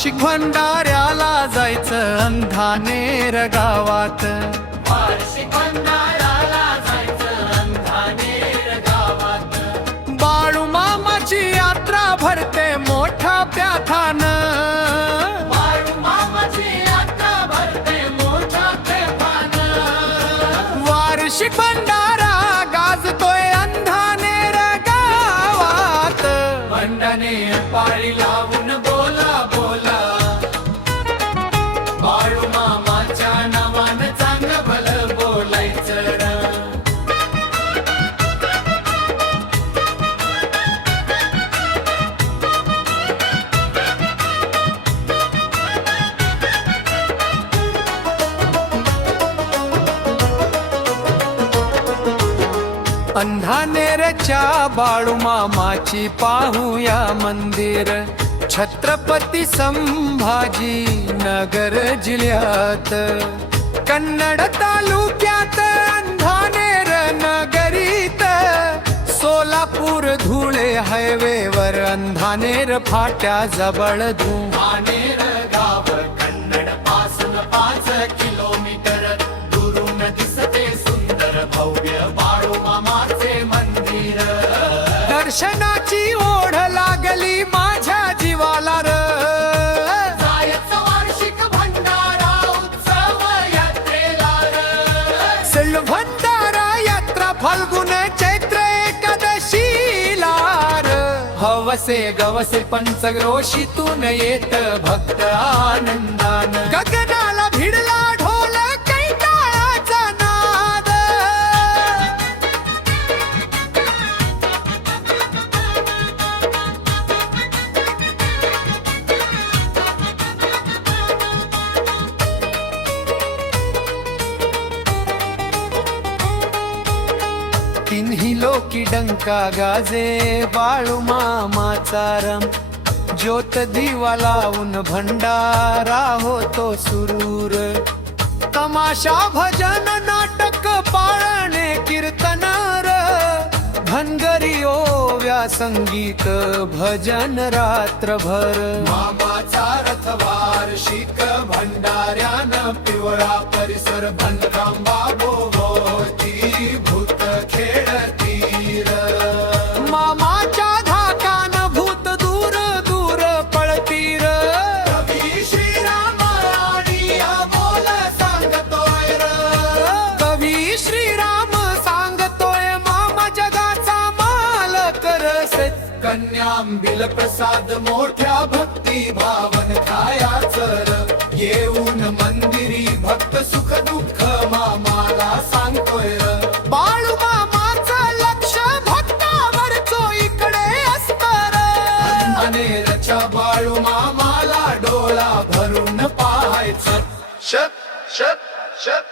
वार्षिक भंडाऱ्याला जायचं अंधानेर गावात, वार्षिक भंडाऱ्याला जायचं अंधानेर गावात। बाळू मामाची यात्रा भरते मोठ्या प्याथानं, बाळू मामाची यात्रा भरते मोठ्या प्रेमानं। वार्षिक भंडारा गाजतोय अंधानेर गावात, भंडानेर पाळी लावून बोला बोला, बाळू मामाच्या नावानं चांगलं भलं बोलायचं र। अंधानेरच्या बाळू मामाची पाहूया मंदिर, छत्रपती संभाजी नगर जिल्ह्यात, कन्नड तालुक्यात अंधानेर नगरीत, सोलापूर धुळे हायवेवर अंधानेर फाट्या जवळ अंधानेर गाव कन्नड पासून 5 किलोमीटर दुरून दिसते सुंदर भव्य बाळू मामाचे मंदिर। दर्शनाची ओढ लागली माझ्या जीवाला र, जायचं वार्षिक भंडारा उत्सव यात्रेला र। भंडारा यात्रा फाल्गुन चैत्र एकादशीला र, हवसे गवसे पंचक्रोशीतून येत भक्त आनंदान, गगनाला भिडला ढोल कैताळाचा नाद, तिन्ही लोकी डंका गाजे बाळू मामाचा रम, ज्योत दिवा लावून भंडारा होतो सुरूर, तमाशा भजन नाटक पाळणे कीर्तन र, धनगरी ओव्या संगीत भजन रात्रभर। मामाचा रथ वार्षिक भंडाऱ्यानं पिवळा परिसर भनकांबा भोवती भूत खेळती र। मामाच्या धाकान भूत दूर दूर पळतीर, कवी श्रीराम आणि बोल सांगतोय र। कवी श्रीराम सांगतोय मामा जगाचा मालक रसे, कन्यांबिल प्रसाद मोठ्या भक्ती भावन खायाचं र। येऊन मंदिरी भक्त सुख दुःख मामाला सांगतोय र। बाळू मामाचं लक्ष भक्तावरचो इकडे असतं र, अंधानेरच्या बाळू मामाला डोळा भरून पाहायचं। शत शत शत